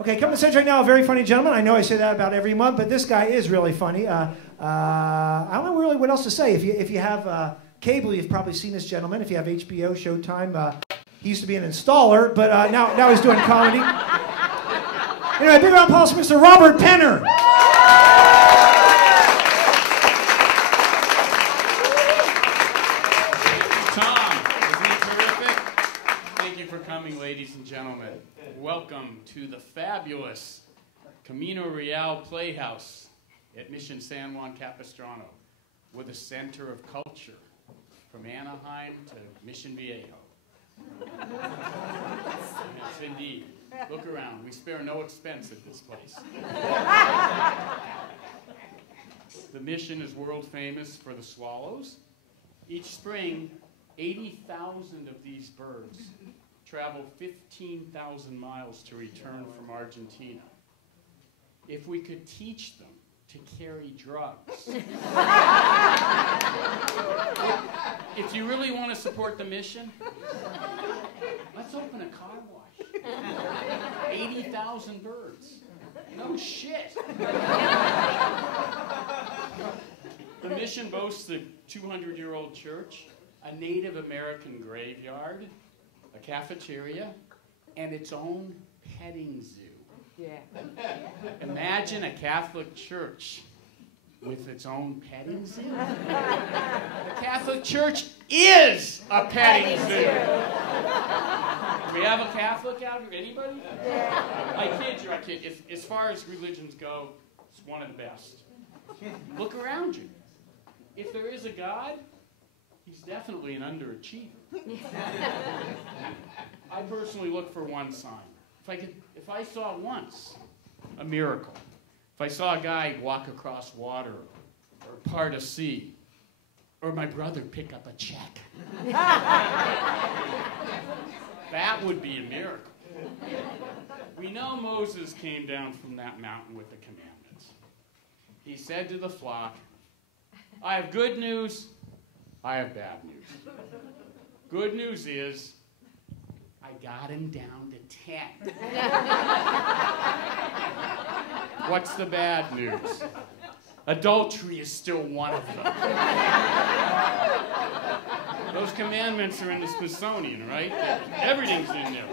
Okay, coming to stage right now, a very funny gentleman. I know I say that about every month, but this guy is really funny. I don't know really what else to say. If you have cable, you've probably seen this gentleman. If you have HBO, Showtime, he used to be an installer, but now he's doing comedy. Anyway, big round of applause for Mr. Robert Penner. Ladies and gentlemen, welcome to the fabulous Camino Playhouse at Mission San Juan Capistrano, with a center of culture from Anaheim to Mission Viejo. Yes, indeed. Look around. We spare no expense at this place. The Mission is world famous for the swallows. Each spring, 80,000 of these birds travel 15,000 miles to return from Argentina. If we could teach them to carry drugs. If you really want to support the mission, let's open a car wash. 80,000 birds. No shit. The mission boasts a 200-year-old church, a Native American graveyard, a cafeteria, and its own petting zoo. Yeah. Imagine a Catholic church with its own petting zoo. The Catholic Church is a petting zoo. Do we have a Catholic out here? Anybody? Yeah. I kid. As far as religions go, it's one of the best. Look around you. If there is a God, he's definitely an underachiever. I personally look for one sign. If I saw once a miracle, if I saw a guy walk across water or part a sea, or my brother pick up a check, that would be a miracle. We know Moses came down from that mountain with the commandments. He said to the flock, I have good news, I have bad news. Good news is, I got him down to 10. What's the bad news? Adultery is still one of them. Those commandments are in the Smithsonian, right? Everything's in there.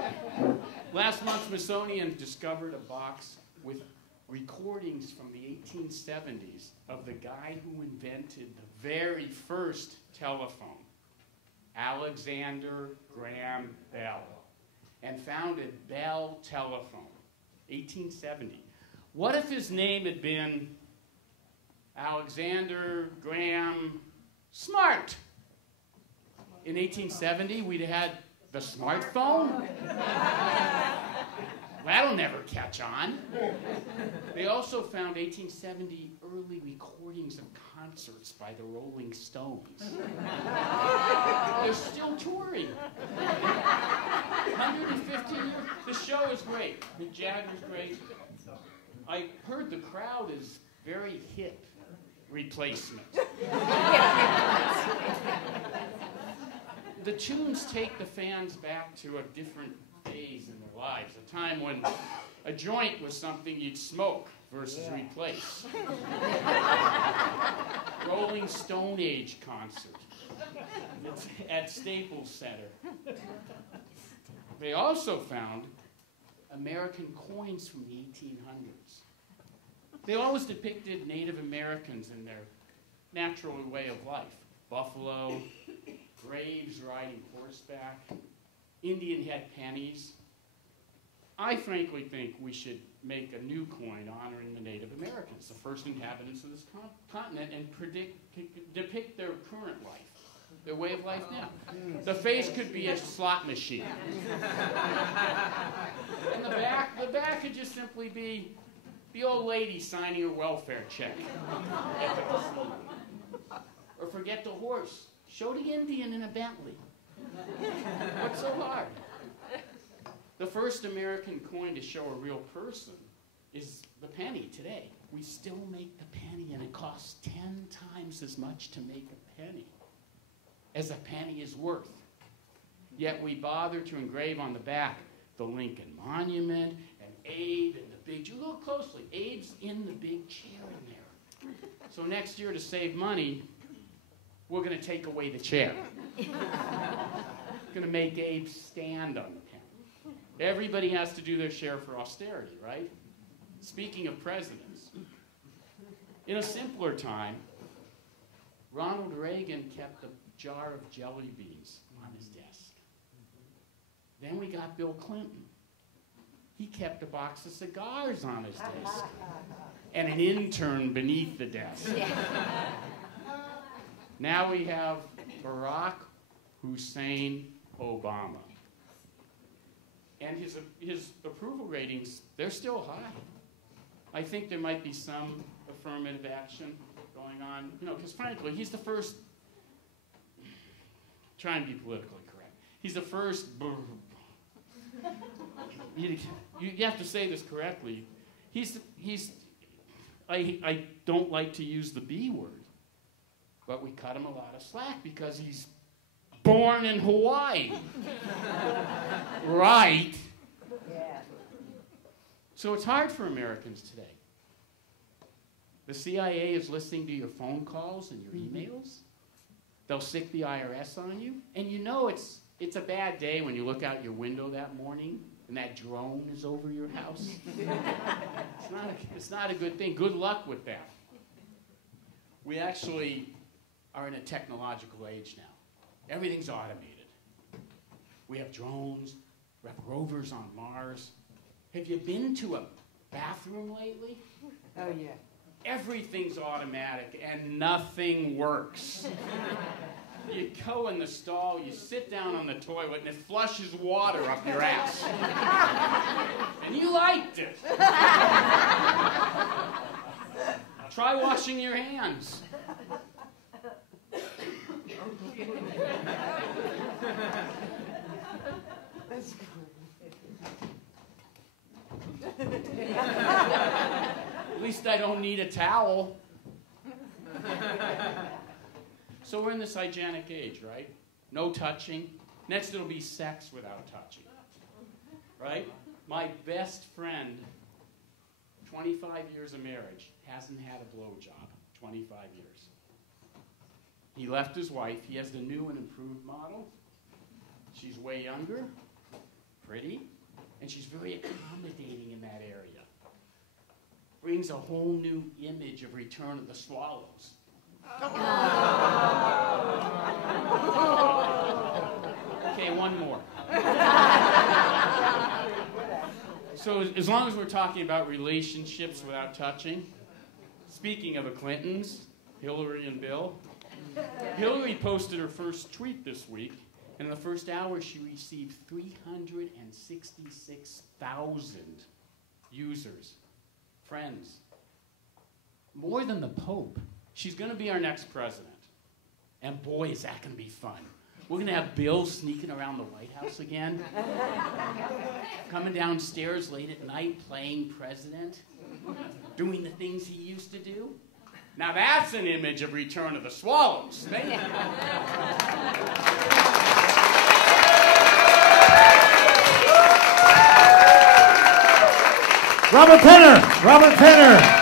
Last month, Smithsonian discovered a box with recordings from the 1870s of the guy who invented the very first telephone, Alexander Graham Bell, and founded Bell Telephone, 1870. What if his name had been Alexander Graham Smart? In 1870, we'd have had the smartphone. That'll never catch on. They also found 1870 early recordings of concerts by the Rolling Stones. They're still touring. 150 years. The show is great. Mick Jagger's great. I heard the crowd is very hip replacement. The tunes take the fans back to a different phase in their lives, a time when a joint was something you'd smoke versus replace. Rolling Stone Age concert at Staples Center. They also found American coins from the 1800s. They always depicted Native Americans in their natural way of life. Buffalo, braves riding horseback, Indian head pennies. I frankly think we should make a new coin honoring the Native Americans, the first inhabitants of this continent, and depict their current life, their way of life now. The face could be a slot machine. And the back could just simply be the old lady signing her welfare check at the casino. Or forget the horse. Show the Indian in a Bentley. What's so hard? The first American coin to show a real person is the penny today. We still make the penny, and it costs 10 times as much to make a penny as a penny is worth. Yet we bother to engrave on the back the Lincoln Monument and Abe in the big, you look closely, Abe's in the big chair in there. So next year, to save money, we're going to take away the chair. Going to make Abe stand on the counter. Everybody has to do their share for austerity, right? Speaking of presidents, in a simpler time, Ronald Reagan kept a jar of jelly beans on his desk. Then we got Bill Clinton. He kept a box of cigars on his desk and an intern beneath the desk. Now we have Barack Hussein Obama. And his approval ratings, they're still high. I think there might be some affirmative action going on, because frankly, he's the first, try and be politically correct, he's the first, you have to say this correctly, I don't like to use the B word, but we cut him a lot of slack because he's born in Hawaii. Right? Yeah. So it's hard for Americans today. The CIA is listening to your phone calls and your emails. They'll sic the IRS on you. And it's a bad day when you look out your window that morning and that drone is over your house. It's not a good thing. Good luck with that. We actually are in a technological age now. Everything's automated. We have drones, we have rovers on Mars. Have you been to a bathroom lately? Oh, yeah. Everything's automatic and nothing works. You go in the stall, you sit down on the toilet, and it flushes water up your ass. And you liked it. Try washing your hands. That's At least I don't need a towel. So we're in this hygienic age, right? No touching. Next it'll be sex without touching. Right? My best friend, 25 years of marriage, hasn't had a blowjob. 25 years. He left his wife. He has the new and improved model. She's way younger, pretty, and she's very accommodating in that area. Brings a whole new image of Return of the Swallows. Okay, one more. So as long as we're talking about relationships without touching, speaking of the Clintons, Hillary and Bill, Hillary posted her first tweet this week, and in the first hour she received 366,000 users, friends. More than the Pope. She's going to be our next president. And boy, is that going to be fun. We're going to have Bill sneaking around the White House again, coming downstairs late at night, playing president, doing the things he used to do. Now that's an image of Return of the Swallows. Thank you. Robert Penner.